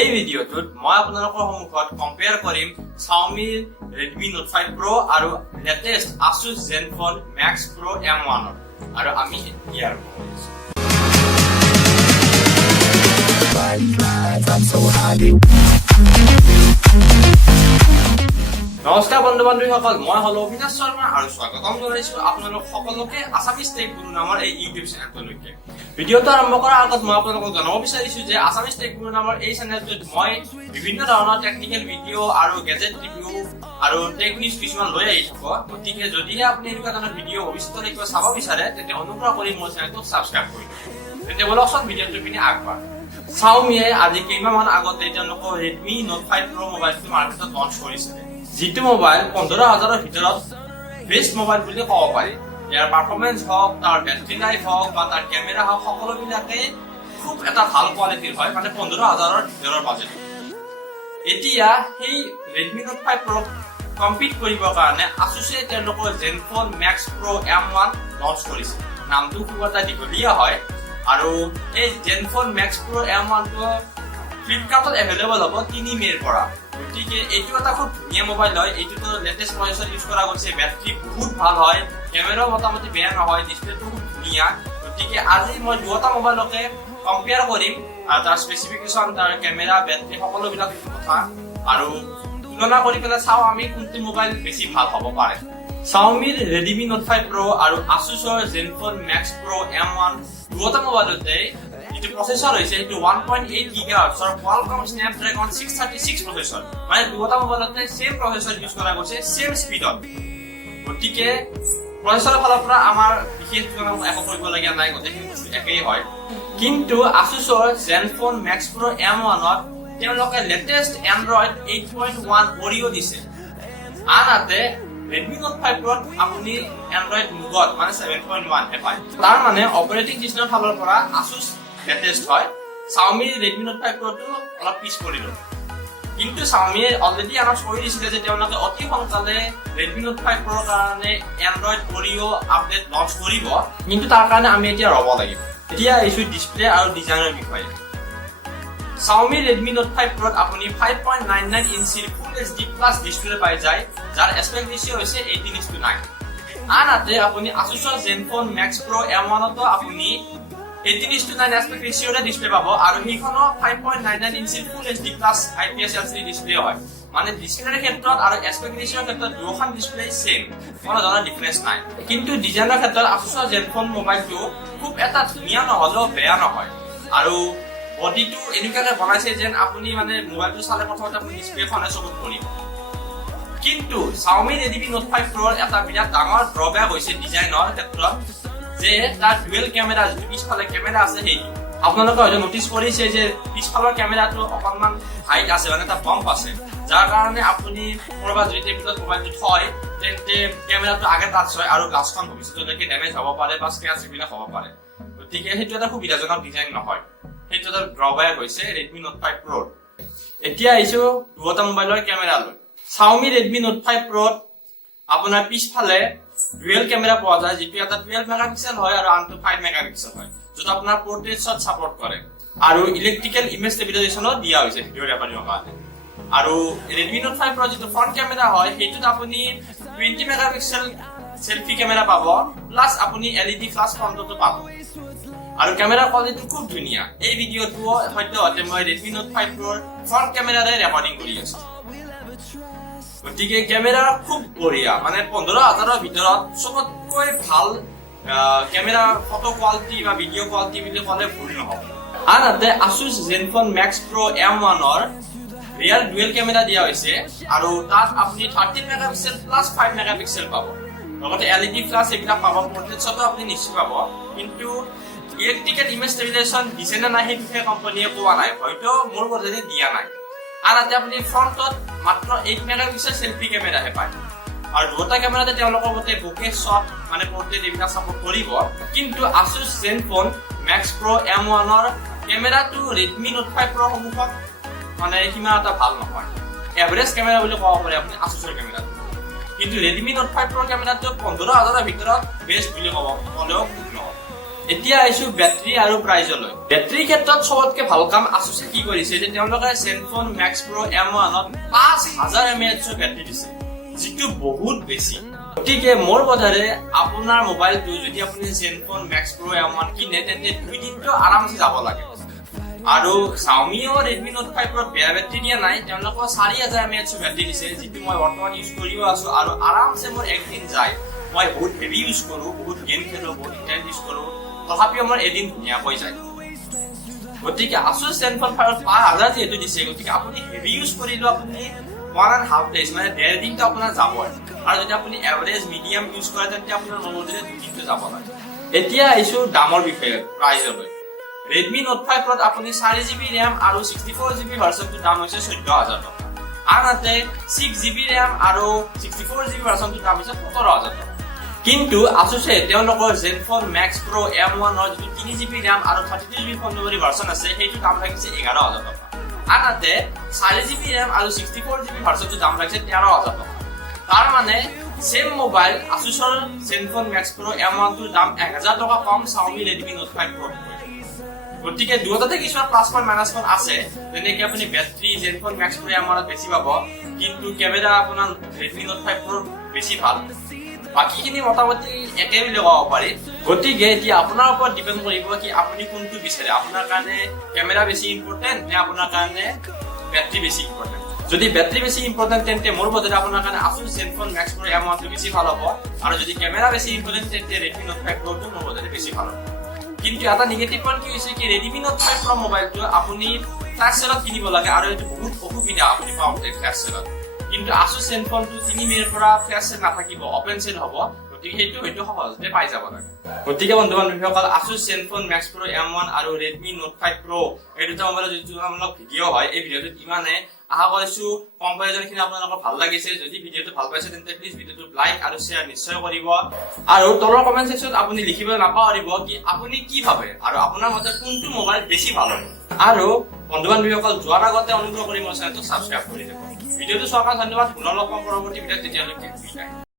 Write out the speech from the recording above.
এই ভিডিঅ'টোত মই আপোনালোকৰ সন্মুখত কম্পেয়াৰ কৰিম Xiaomi Redmi Note 5 Pro আৰু latest Asus Zenfone Max Pro M1 আৰু আমি এতিয়া আৰম্ভ কৰিছো। নমস্কাৰ বন্ধু বান্ধৱীসকল, মই হলো অবিনাশ শৰ্মা আৰু স্বাগতম জনাইছো আপোনালোক সকলোকে আছামিজ টেক গুৰু নামৰ এই ইউটিউব চেনেলটোলৈকে। ভিডিঅ'টো আৰম্ভ কৰাৰ আগত মই আপোনালোকক জনাব বিচাৰিছো যে আছামিজ টেক গুৰু নামৰ এই চেনেলটোত মই বিভিন্ন ধৰণৰ টেকনিকেল ভিডিঅ' আৰু গেজেট ৰিভিউ আৰু টেক নিউজ কিছুমান লৈ আহি থাকো। গতিকে যদিহে আপুনি এনেকুৱা ধৰণৰ ভিডিঅ' ভৱিষ্যতলৈ কিবা চাব বিচাৰে তেন্তে অনুগ্ৰহ কৰি মোৰ চেনেলটোক ছাবস্ক্ৰাইব কৰি তেন্তে বলকচোন ভিডিঅ'টো পিনে আগবাঢ়ো। Xiaomi আজি কেইমাহমান আগতে তেওঁলোকৰ Redmi Note 5 Pro মোবাইলটো মাৰ্কেটত লঞ্চ কৰিছিলে, যিটো মোবাইল 15,000ৰ ভিতৰত বেষ্ট মোবাইল বুলি ক'ব পাৰি। ইয়াৰ পাৰফৰমেন্স হওক, তাৰ বেটাৰী লাইফ হওক বা তাৰ কেমেৰা হওক, সকলোবিলাকে খুব এটা ভাল কোৱালিটিৰ হয়, মানে 15,000ৰ ভিতৰৰ বাজেট। এতিয়া সেই Redmi Note 5 Pro কম্পিট কৰিবৰ কাৰণে Asus তেওঁলোকৰ Zenfone Max Pro M1 launch কৰিছে। নামটো খুব এটা দীঘলীয়া হয় আৰু এই Zenfone Max Pro M1 টো ফ্লিপকাৰ্টত এভেইলেবল হ'ব 3 মে'ৰ পৰা। গতিকে এইটো এটা খুব ধুনীয়া মোবাইল হয়। এইটোতো লেটেষ্ট প্ৰচেছৰ ইউজ কৰা গৈছে, বেটাৰী বহুত ভাল হয়, কেমেৰাও মোটামুটি বেয়া নহয়, ডিসপ্লেটো খুব ধুনীয়া। গতিকে আজি মই দুটা মোবাইলকে কম্পেয়াৰ কৰিম, তাৰ স্পেচিফিকেশ্যন, তাৰ কেমেৰা, বেটাৰী সকলোবিলাক কথা আৰু তুলনা কৰি পেলাই চাওঁ আমি কোনটো মোবাইল বেছি ভাল হ'ব পাৰে। Xiaomi Redmi Note 5 Pro আৰু Asusৰ Zenfone Max Pro M1 দুটা মোবাইলতে যিটো প্ৰচেছৰ হৈছে সেইটো 1.8 GHz Qualcomm Snapdragon 636 প্ৰচেছৰ, মানে দুটা মোবাইলতে সেম প্ৰচেছৰ ইউজ কৰা গৈছে, সেম স্পীডত। গতিকে প্ৰচেছৰৰ ফালৰ পৰা আমাৰ বিশেষ একো কৰিবলগীয়া নাই, গোটেইখিনি বস্তু একেই হয়। কিন্তু Asusৰ Zenfone Max Pro M1ত তেওঁলোকে লেটেষ্ট Android 8.1 Oreo দিছে। আনহাতে Redmi Note 5 Pro আপুনি Android Nougat মানে 7.1 হে পায়। তাৰ মানে অপাৰেটিং চিষ্টেমৰ ফালৰ পৰা Asus লেটেষ্ট হয়। Xiaomi Redmi Note 5 Pro টো অলপ পিছ পৰিল। কিন্তু Xiaomi অলৰেডি আনাউন্স কৰি দিছিলে যে তেওঁলোকে অতি সোনকালে Redmi Note 5 Pro কাৰণে Android Oreo আপডেট লঞ্চ কৰিব, কিন্তু তাৰ কাৰণে আমি এতিয়া ৰ'ব লাগিব। এতিয়া এইটো ডিসপ্লে আৰু ডিজাইনৰ বিষয়ে। Xiaomi Redmi Note 5 Pro আপুনি 5.99 ইঞ্চিৰ Full HD Plus ডিসপ্লে পাই যায়, যাৰ এস্পেক্ট ৰেশিও হৈছে 18:9। আনহাতে আপুনি Asusৰ Zenfone Max Pro M1 তো আপুনি 18:9 এস্পেক্ট ৰেশিওৰে ডিসপ্লে পাব আৰু সেইখনো 5.99 ইঞ্চিৰ Full HD Plus IPS LCD display হয়। মানে ডিসপ্লেৰ ক্ষেত্ৰত আৰু এস্পেক্ট ৰেশিওৰ ক্ষেত্ৰত দুখন ডিসপ্লে সেম, কোনো ধৰণৰ ডিফাৰেন্স নাই। কিন্তু ডিজাইনৰ ক্ষেত্ৰত Asusৰ Zenfone মোবাইলটো খুব এটা ধুনীয়া নহলেও বেয়া নহয় আৰু বডিটো এনেকুৱাকে বনাইছে যেন আপুনি মানে মোবাইলটো চালে প্ৰথমতে আপুনি ডিসপ্লেখনে চকুত পৰিব। কিন্তু Xiaomi Redmi Note 5 Pro এটা বিৰাট ডাঙৰ ড্ৰবেক হৈছে ডিজাইনৰ ক্ষেত্ৰত, যে তাৰ ডুৱেল কেমেৰা, যিটো পিছফালে কেমেৰা আছে সেইটো আপোনালোকে হয়তো নটিচ কৰিছে যে পিছফালৰ কেমেৰাটো অকণমান হাইট আছে, মানে এটা বাম্প আছে, যাৰ কাৰণে আপুনি কৰবাত যদি টেবুলত মোবাইলটো থয় তেন্তে কেমেৰাটো আগে টাচ হয় আৰু গ্লাছখন ভৱিষ্যতলৈকে ডেমেজ হ'ব পাৰে বা স্ক্ৰেচ এইবিলাক হ'ব পাৰে। গতিকে সেইটো এটা সুবিধাজনক ডিজাইন নহয়, সেইটো এটা ড্ৰবেক হৈছে Redmi Note 5 Pro। এতিয়া আহিছো দুটা মোবাইলৰ কেমেৰালৈ। Xiaomi Redmi Note 5 Pro আপোনাৰ পিছফালে ডুৱেল কেমেৰা পোৱা যায়, যিটো এটা 12 মেগাপিক্সেল হয় আৰু আনটো 5 মেগাপিক্সেল হয়, য'ত আপোনাৰ পোৰ্ট্ৰেট শ্বট সাপোৰ্ট কৰে আৰু ইলেক্ট্ৰিকেল ইমেজ ষ্টেবিলাইজেশ্যনো দিয়া হৈছে ভিডিঅ' ৰেকৰ্ডিঙৰ কাৰণে। আৰু Redmi Note 5 Pro যিটো ফ্ৰণ্ট কেমেৰা হয় সেইটোত আপুনি 20 মেগাপিক্সেল সেলফি কেমেৰা পাব, প্লাছ আপুনি LED ফ্লাছ ফ্ৰণ্টটো পাব আৰু কেমেৰাৰ কোৱালিটি খুব ধুনীয়া। এই ভিডিঅ'টো সদ্যহতে মই Redmi Note 5 Pro ফ্ৰণ্ট কেমেৰাৰে ৰেকৰ্ডিং কৰি আছো। গতিকে কেমেৰা খুব বঢ়িয়া, মানে 15,000ৰ ভিতৰত চবতকৈ ভাল কেমেৰা ফটো কোৱালিটি বা ভিডিঅ' কোৱালিটি বুলি ক'লে ভুল নহ'ব। আনহাতে Asus Zenfone Max Pro M1ৰ ৰিয়াৰ ডুৱেল কেমেৰা দিয়া হৈছে আৰু তাত আপুনি 13 মেগাপিক্সেল প্লাছ 5 মেগাপিক্সেল পাব, লগতে LED ফ্লাছ এইবিলাক পাব, পোৰ্ট্ৰেট শ্বটো আপুনি নিশ্চয় পাব। কিন্তু ইলেক্ট্ৰিকেল ইমেজ ষ্টেবিলাইজেশ্যন দিছে নে নাই সেই বিষয়ে কোম্পানীয়ে কোৱা নাই, হয়তো মোৰ বোধেৰে দিয়া নাই। আনহাতে আপুনি ফ্ৰণ্টত মাত্ৰ 8 মেগাপিক্সেল সেলফি কেমেৰাহে পায় আৰু দুটা কেমেৰাতে তেওঁলোকৰ মতে বুকে শ্বট মানে পোৰ্ট্ৰেট এইবিলাক সাপোৰ্ট কৰিব। কিন্তু Asus Zenfone Max Pro M1ৰ কেমেৰাটো Redmi Note 5 Pro সন্মুখত মানে সিমান এটা ভাল নহয়, এভাৰেজ কেমেৰা বুলি ক'ব পাৰে আপুনি Asusৰ কেমেৰাটো। কিন্তু Redmi Note 5 Pro কেমেৰাটো 15,000ৰ ভিতৰত বেষ্ট বুলি ক'লেও ভুল নহ'ব। এতিয়া আহিছো বেটাৰী আৰু প্ৰাইজলৈ। বেটাৰীৰ ক্ষেত্ৰত সবতকে ভাল কাম Asus কি কৰিছে যে তেওঁলোকে ZenFone Max Pro M1 ত 5000 mAh বেটাৰী দিছে, যিটো বহুত বেছি। গতিকে মোৰ বোধেৰে আপোনাৰ মোবাইলটো যদি আপুনি ZenFone Max Pro M1 কিনে তেন্তে 2 দিনটো আৰামছে যাব লাগে। আৰু Xiaomi আৰু Redmi Note 5 Pro বেয়া বেটাৰী দিয়া নাই, তেওঁলোকৰ 4000 mAh বেটাৰী দিছে, যিটো মই বৰ্তমান ইউজ কৰিও আছো আৰু আৰামছে মোৰ একদিন যায়। মই বহুত হেভি ইউজ কৰো, বহুত গেম খেলো, বহুত ইন্টাৰনেট ইউজ কৰো, তথাপিও মোৰ এদিন ধুনীয়াকৈ যায়। গতিকে Asus ZenFone 5 5000 যেহেতু দিছে, গতিকে আপুনি হেভি ইউজ কৰিলেও আপুনি 1.5 days মানে 1.5 দিনটো আপোনাৰ যাব। আৰু যদি আপুনি এভাৰেজ মিডিয়াম ইউজ কৰে তেন্তে আপোনাৰ নলদিলে 2 দিনটো যাব লাগে। এতিয়া আহিছো দামৰ বিষয়ে, প্ৰাইজলৈ। Redmi Note 5 Pro আপুনি 4GB RAM আৰু 64GB ভাৰ্চনটোৰ দাম হৈছে 14000 টকা। আনহাতে 6GB RAM আৰু 64GB ভাৰ্চনটোৰ দাম হৈছে 17000 টকা। কিন্তু Asus তেওঁলোকৰ ZenFone Max Pro M1 ৰ যিটো 3GB RAM আৰু 32GB ফোন মেমৰি ভাৰ্চন আছে সেইটো দাম লাগিছে 11000 টকা। আনহাতে 4GB RAM আৰু 64GB ভাৰ্চনটোৰ দাম লাগিছে 13000 টকা। তাৰ মানে সেম মোবাইল Asusৰ ZenFone Max Pro M1 টোৰ দাম 1000 টকা কম Xiaomi Redmi Note 5 Pro। গতিকে দুয়োটাতে কিছুমান প্লাস পইণ্ট মাইনাস পইণ্ট আছে, যেনেকৈ আপুনি battery ZenFone Max Pro M1 ত বেছি পাব, কিন্তু কেমেৰা আপোনাৰ Redmi Note 5 Pro বেছি ভাল। বাকিখিনি মোটামুটি একে বুলি ক'ব পাৰি। গতিকে এতিয়া আপোনাৰ ওপৰত ডিপেণ্ড কৰিব কি আপুনি কোনটো বিচাৰে, আপোনাৰ কাৰণে কেমেৰা বেছি ইম্পৰ্টেণ্ট নে আপোনাৰ কাৰণে বেটাৰী বেছি ইম্পৰ্টেণ্ট। যদি বেটাৰী বেছি ইম্পৰ্টেণ্ট তেন্তে মোৰ বোধেৰে আপোনাৰ কাৰণে Asus ZenFone Max Pro M1 টো বেছি ভাল হ'ব, আৰু যদি কেমেৰা বেছি ইম্পৰ্টেণ্ট তেন্তে Redmi Note 5 Pro টো মোৰ বোধেৰে বেছি ভাল হ'ব। কিন্তু এটা নিগেটিভ পইণ্ট কি হৈছে কি Redmi Note 5 Pro মোবাইলটো আপুনি ফ্লেশ সেলত কিনিব লাগে, আৰু এইটো বহুত অসুবিধা আপুনি পাওঁতে ফ্লেশ সেলত। কিন্তু Asus ZenFone টো 3 মেৰ পৰা ফ্লেশ সেল নাথাকিব, অপেন সেল হ'ব, গতিকে সেইটো সহজতে পাই যাব লাগে। গতিকে বন্ধু-বান্ধৱীসকল Asus ZenFone Max Pro M1 আৰু Redmi Note 5 Pro এই দুটা মোবাইলৰ যিটো আপোনালোক ভিডিঅ' হয়, এই ভিডিঅ'টোত ইমানে। আশা কৰিছো কম্পেৰিজনখিনি আপোনালোকৰ ভাল লাগিছে। যদি ভিডিঅ'টো ভাল পাইছে তেন্তে প্লিজ ভিডিঅ'টো লাইক আৰু শ্বেয়াৰ নিশ্চয় কৰিব, আৰু তলৰ কমেন্ট সেকশনত আপুনি লিখিবলৈ নাপাহৰিব কি আপুনি কি ভাবে আৰু আপোনাৰ মতে কোনটো মোবাইল বেছি ভাল হ'ব। আৰু বন্ধু-বান্ধৱীসকল যোৱাৰ আগতে অনুগ্ৰহ কৰি মোৰ চেনেলটো সাবস্ক্ৰাইব কৰি দিব। ভিডিঅ'টো চোৱাৰ কাৰণে ধন্যবাদ। পুনৰ লগ পাম পৰৱৰ্তী ভিডিঅ'ত, তেতিয়ালৈকে বিদায়।